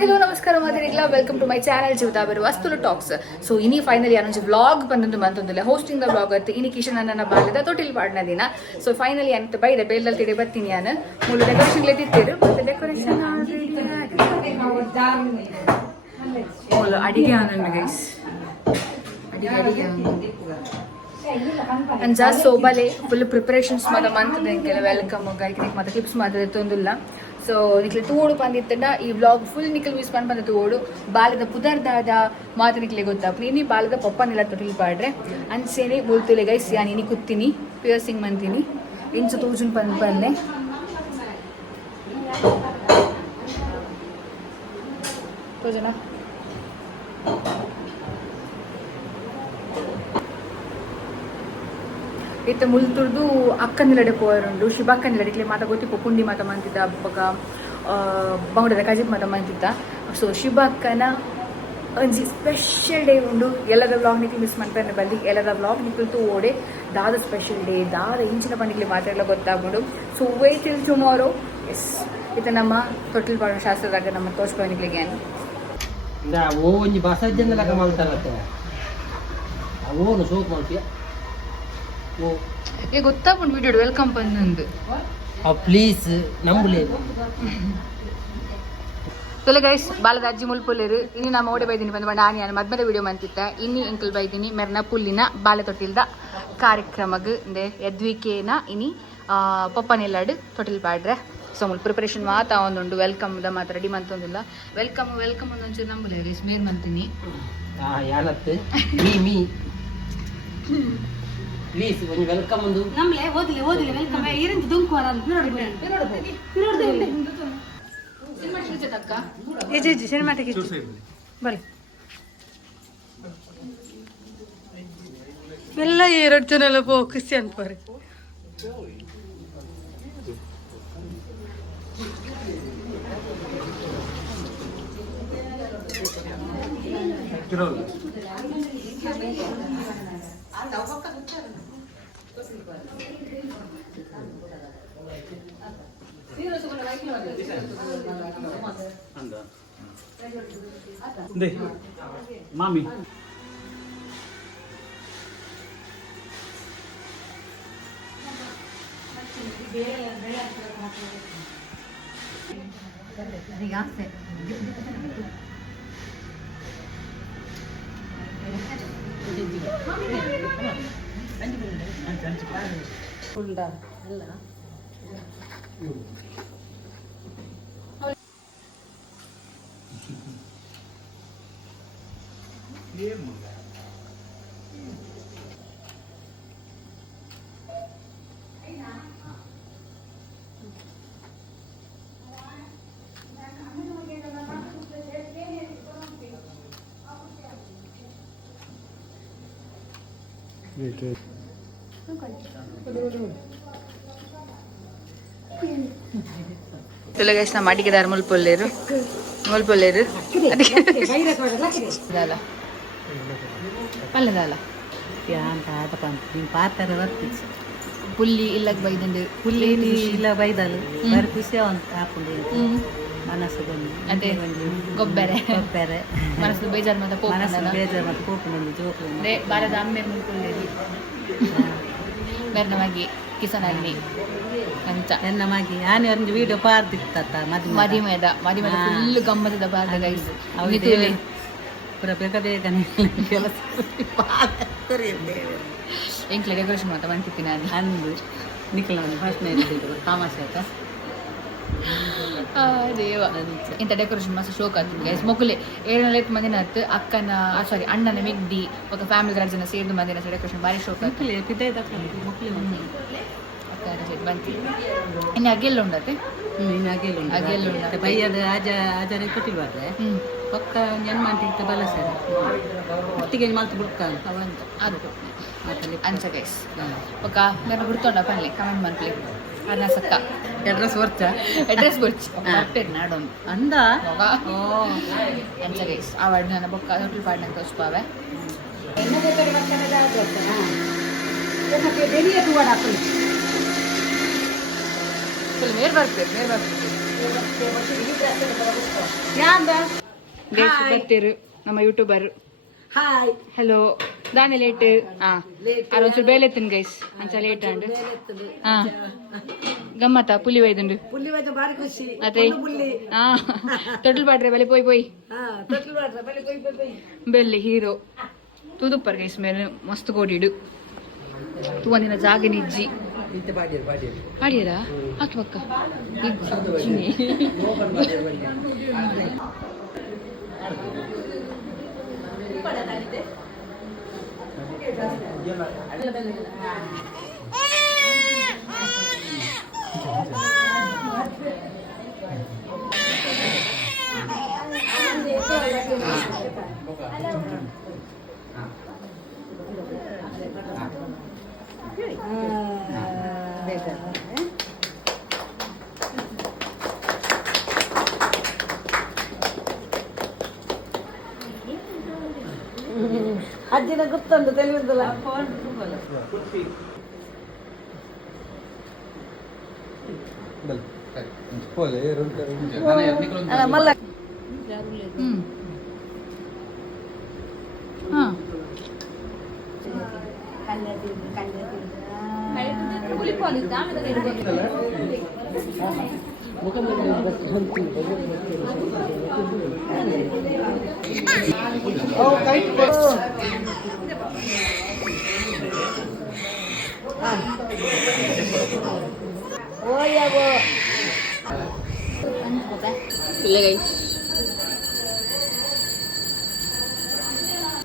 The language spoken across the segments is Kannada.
ಹಲೋ ನಮಸ್ಕಾರ ಮಾತಾಡಿಲ್ಲ ವೆಲ್ಕಮ್ ಟು ಮೈ ಚಾನಲ್ ಜೀವಿತ ಬರುವ ವಸ್ತುಲು ಟಾಕ್ಸ್. ಸೊ ಇನಿ ಫೈನಲಿ ಅನ್ನೊಂದು ವ್ಲಾಗ್ ಬಂದೊಂದು ಮಂತೊಂದಿಲ್ಲ ಹೋಸ್ಟಿಂಗ್ ದ ವ್ಲಾಗ್ ಅತ್ತು ಇನಿ ಕಿಶನ್ ನನ್ನ ಬಾಲ್ಯದ ತೊಟ್ಟಿಲ್ ಪಾಡ್ನ ದಿನ. ಸೊ ಫೈನಲಿ ಅಂತ ಬೈದೆ ಬೇಲ್ದಲ್ಲಿ ತಿಡಿ ಬರ್ತೀನಿ ನಾನು ಮೂಲ ಡೆಕೋರೇಷನ್ ಎತ್ತಿತ್ತೇರು ಮತ್ತೆ ಡೆಕೋರೇಷನ್ ಮೂಲ ಅಡಿಗೆ ಆನಂದ್ ಗೈಸ್ ಅಡಿಗೆ ಅಂಜ ಸೋಬಲೆ ಫುಲ್ ಪ್ರಿಪರೇಷನ್ಸ್ ಮಾತ ಮಂತದ ವೆಲ್ಕಮ್ ಗೈಕ್ ಮತ್ತೆ ಕ್ಲಿಪ್ಸ್ ಮಾತ್ರ ತೊಂದಿಲ್ಲ. ಸೊ ನಿಕ್ಲೆ ತೋಡು ಬಂದಿತ್ತಂಡ ಈ ವ್ಲಾಗ್ ಫುಲ್ ನಿಖಲ್ ಮಿಸ್ ಬಂದ ತೋಡು ಬಾಲದ ಪುದರ್ದಾದ ಮಾತು ನಿಕ್ಲೆ ಗೊತ್ತಾಗ್ಲಿ ಇನಿ ಬಾಲದ ಪಪ್ಪನೆಲ್ಲ ತೊಟ್ಟಿಲ್ ಪಾಡ್ರೆ ಅನ್ಸೇನೆ ಬೋಲ್ತುಲೆ ಗೈಸ್ ಯಾನ್ ಇನಿ ಕುತ್ತೀನಿ ಪಿಯರ್ಸಿಂಗ್ ಮಂತೀನಿ ಇಂಚು ತೂಜುನ್ ಪನ್ಪಲ್ಲೆ ತೋಜನ ಇತ್ತ ಮುಲ್ತುರ್ದು ಅಕ್ಕನಿಲಡೆ ಪೋಯರುಂಡು ಶಿಬಕ್ಕನಿಲಡೆ ಮಾತ ಗೊತ್ತಿಪ್ಪ ಪುಂಡಿ ಮಾತ ಮಂತಿದ್ದ ಅಪ್ಪಗ ಬಂಗುಡದ ಕಜಿಪ್ ಮಾತ ಮಂತಿದ್ದ. ಸೊ ಶಿಬಕ್ಕನ ಒಂಜಿ ಸ್ಪೆಷಲ್ ಡೇ ಉಂಡು ಎಲ್ಲದ ವ್ಲಾಗ್ ನಿಕ್ಲಿ ಮಿಸ್ ಮಾಡ್ತಾನೆ ಬಲ್ಲಿ ಎಲ್ಲದ ವ್ಲಾಗ್ ನಿಕ್ಲಿತು ಓಡೆ ದಾದ ಸ್ಪೆಷಲ್ ಡೇ ದಾದ ಇಂಚಿನ ಪಂಡಿಗೆ ಮಾತೆಲ್ಲ ಗೊತ್ತಾಗ್ಬಿಡು. So wait till tomorrow. Yes ಇತ್ತ ನಮ್ಮ ತೊಟ್ಟಿಲ್ ಪಾಡ ಶಾಸ್ತ್ರದಾಗ ನಮ್ಮ ತೋರ್ಸ್ಕೊನಿಕ್ಲಿಗೆ ಒಂಜಿ ಬಸಜ್ಜನದಾಗ ಮಾಡ್ತಾರತ್ತೆ ಅವನು ಸೋಪ್ ಮಾಡ್ತೀಯ ಈಗ ಗೊತ್ತಾಗ್ಬಿಟ್ಟು ವಿಡಿಯೋ ವೆಲ್ಕಮ್ ಬಂದು ಪ್ಲೀಸ್ ನಂಬಲೇನು ತೊಲೆ ಗೈಸ್ ಬಾಲದ ಅಜ್ಜಿ ಮುಲ್ಪುಲ್ಲೇರು ಇನ್ನು ನಮ್ಮ ಓಡೆ ಬೈದಿನಿ ಬಂದು ನಾನು ನಾನು ಮದ್ಮದ ವಿಡಿಯೋ ಮಂತಿತ್ತ ಇನ್ನಿ ಎಂಕಲ್ ಬೈದಿನಿ ಮೆರ್ನ ಪುಲ್ಲಿನ ಬಾಲೆ ತೊಟ್ಟಿಲ್ದ ಕಾರ್ಯಕ್ರಮಗ್ ಇಂದೆ ಎದ್ವಿಕೇನ ಇನಿ ಪಪ್ಪನೆಲ್ಲಾಡು ತೊಟ್ಟಿಲ್ ಪಾಡ್ರೆ. ಸೊ ಮುಲ್ ಪ್ರಿಪರೇಷನ್ ಮಾತಾ ಒಂದುಂಡು ವೆಲ್ಕಮ್ದ ಮಾತ್ರ ರೆಡಿ ಮಂತೊಂದಿಲ್ಲ ವೆಲ್ಕಮ್ ವೆಲ್ಕಮ್ ಒಂದೊಂಚೂರು ನಂಬಲೇ ಗೈಸ್ ಮೇರ್ ಮಂತೀನಿ ಯಾನತ್ತೆ ಮೀ ಪ್ಲೀಸ್ ಒಂದು ವೆಲ್ಕಮ್ ಒಂದು ನಮ್ಲೆ ಓದಿಲಿ ವೆಲ್ಕಮ್ ಇರಂತ ದುಂಕುವರ ಅಂತ ಸಿನಿಮಾಟಿಕ್ ಬರ್ರಿ ಎಲ್ಲ 2 ಜನ ಎಲ್ಲ ಖುಷಿ ಅನ್ಕೋರಿ. ಮಾಮಿ ತುಲಗೇಶ್ ನಮ್ಮ ಅಡಿಗೆದಾರ ಮುಲ್ಪೊಲ್ಲೇರು ದಾಲ ಪಲ್ಲೆ ದಾಲ ಪುಲ್ಲಿ ಇಲ್ಲ ಬೈದಂಡು ಪುಲ್ಲಿ ಇಲ್ಲ ಬೈದಲು ಬರಿ ಖುಷಿ ಅಂತ ಹಾಕೊಂಡು ಮನಸ್ಸು ಅದೇ ಗೊಬ್ಬರ ಮನಸ್ಸು ಬೇಜಾರು ಮತ್ತೆ ಕೋಪನಲ್ಲಿ ಜೋಕು ಬಾರದ ಅಮ್ಮೆ ಮುಲ್ಪೊಲ್ಲೇರಿ ಬೆರ್ನವಾಗಿ ಕಿಸನಲ್ಲಿ ಅಂತ ನನ್ನ ಮಗಿ ಆನೆ ಒಂದು ವಿಡಿಯೋ ಪಾರ್ದಿತ್ತ ಮದಿಮೆದ ಫುಲ್ ಗಮ್ಮತ್ತದ ಪಾರ್ದ ಗೈಸ್ ಪೂರ ಬೇಗನೆ ಕೆಲಸ ಎಂಕ್ಲೆ ಡೆಕೋರೇಷನ್ ಮಾತ್ರ ಮಾಡ್ತಿರ್ತೀನಿ ನಾನು ಅಂದು ನಿಖಿಲ ಫಸ್ಟ್ ತಮಾಷೆ ಆಯ್ತಾ ದೇವ ಇಂಥ ಡೆಕೋರೇಷನ್ ಮಸ್ತ್ ಶೋಕ್ ಆಗ್ತದೆ ಗೈಸ್ ಮೊಕ್ಕಲೆ 7 ಮಂದಿನ ಹತ್ತು ಅಕ್ಕನ ಸಾರಿ ಅಣ್ಣನ ಮಿಗ್ದಿ ఒక ಫ್ಯಾಮಿಲಿ ಜನ ಸೇರಿದು ಮಂದಿನ ಡೆಕೋರೇಷನ್ ಭಾರಿ ಶೋಕ್ ಆಗ್ತದೆ ಬಂತಿ ಇನ್ನು ಅಗೆಲ್ಲ ಉಂಡತ್ತೆ ಅಗೆಲ್ಲ ಬೈಯದ ಆಜಾರ ಕೊಟ್ಟಿಲ್ ಬಾರ್ರೆ ಪಕ್ಕ ಜನ್ಮಾಂತಿ ಬಲಸ ಒಟ್ಟಿಗೆ ಮಾತು ಬಿಡ್ಕ ಅದು ಅಂಚ ಗೈಸ್ ఒక నేను గుర్తుండ పని కమెంట్ మంత్లీ అన్న సక్క అడ్రస్ వచ్చి నాడు అందా అంచ గైస్ ఆ వాడు నన్ను బొక్క హోటల్ పాడినాక వచ్చిపోవే ಮೇರ್ ಬರ್ಬೇಕು ಬರ್ತೀರು ನಮ್ಮ ಯೂಟ್ಯೂಬರ್ ಹಾಯ್ ಹಲೋ ದಾನೆ ಲೇಟ್ ಒಂಚೂರು ಬೇಲೆ ಎತ್ತಿನ ಗೈಸ್ ಅಂಚ ಲೇಟ್ ಅಂಡ್ ಗಮ್ಮತ್ತ ಪುಲಿ ಒಯ್ದುಂಡು ಪುಲ್ಲಿ ವೈದ ಬಾರಿ ಖುಷಿ ಅದೇ ತೊಟ್ಲು ಬಾಡ್ರೆ ಬಲೆ ಪೋಯ್ ಪೋಯ್ ತೊಟ್ಲು ಮಾಡ್ರ ಬಲೆ ಕೊಯ್ ಕೊಯ್ ಬೆಲ್ಲಿ ಹೀರೋ ತೂದುಪ್ಪರ್ ಗೈಸ್ ಮೇಲೆ ಮಸ್ತ್ ಕೋಡಿಡು ತೂ ಒಂದಿನ ಜಾಗ ನಿಜ್ಜಿ ಪಾಡ್ಯರಾ ಹಾಕಿ ಪಕ್ಕ ಅಜ್ಜಿನ ಗೊತ್ತುಂಟು ತಿಳಿಯುವುದಿಲ್ಲ ಮಲ್ಲ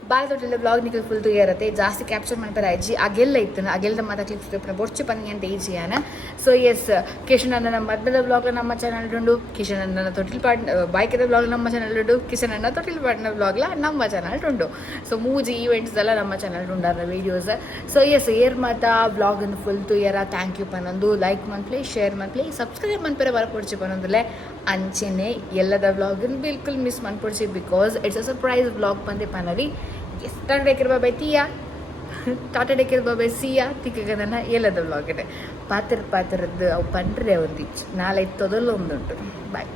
ಬಾಳ ದೊಡ್ಡ ಬ್ಲಾಗ್ ನಿಖಲ್ ಫುಲ್ ಇರುತ್ತೆ ಜಾಸ್ತಿ ಕ್ಯಾಪ್ಚರ್ ಮಾಡ್ತಾರೆ ಅಜ್ಜಿ ಅಗೆಲ್ಲ ಇತ್ತು ಅಗೆಲ್ದ ಮಾತಾ ಕ್ಲಿಪ್ಸ್ ಬೊರ್ಚು ಪನ್ನಿ ಅಂತ ಈಜಿಯಾನ ಸೊ ಎಸ್ ಕಿಶನ್ ಅಣ್ಣನ ಮದ್ಮೇಲೆ ಬ್ಲಾಗ್ ನಮ್ಮ ಚಾನಲ್ ಉಂಡು ಕಿಶನ್ ಅಣ್ಣನ ತೊಟ್ಟಿಲ್ ಪಾಡ್ ಬಾಯ್ಕದ ಬ್ಲಾಗ್ ನಮ್ಮ ಚಾನಲ್ ಉಂಡು ಕಿಶನ್ ಅಣ್ಣ ತೊಟ್ಟಿಲ್ ಪಾಡ್ನ ಬ್ಲಾಗ್ಲ ನಮ್ಮ ಚಾನಲ್ ಉಂಡು ಸೊ ಮೂಜಿ ಈವೆಂಟ್ಸ್ ಎಲ್ಲ ನಮ್ಮ ಚಾನಲ್ ಉಂಡಾರ ವೀಡಿಯೋಸ್ ಸೊ ಎಸ್ ಏರ್ ಮಾತಾ ಬ್ಲಾಗ್ ಅನ್ನು ಫುಲ್ ತುಯರ ಥ್ಯಾಂಕ್ ಯು ಪನ್ನೊಂದು ಲೈಕ್ ಮನ್ಪ್ಲಿ ಶೇರ್ ಮನ್ಪ್ಲಿ ಸಬ್ಸ್ಕ್ರೈಬ್ ಮನ್ಪರೆ ಬರಪೊಡ್ಚಿ ಪನ್ನೊಂದುಲೆ ಅಂಚೆನೆ ಎಲ್ಲದ ಬ್ಲಾಗನ್ನು ಬಿಲ್ಕುಲ್ ಮಿಸ್ ಮನ್ಪೊಡ್ಚಿ because it's a surprise blog ಬಂದೆ ಪನರಿ ಟಾಟಾ ಡೇಕರ್ ಬಾಬಾಯ್ ತೀಯಾ ಟಾಟಾ ಡೇಕರ್ ಬಾಬಾಯ್ ಸಿಯಾ ತಿಕ್ಕಗದನ ಎಲ್ಲದ ಬ್ಲಾಗ್ ಇದೆ ಪಾತ್ರದ್ದು ಅವು ಪಂಡ್ರೆ ಒಂದಿಚ್ಚು ನಾಳೆ ತೊದಲು ಒಂದುಂಟು ಬಾಯ್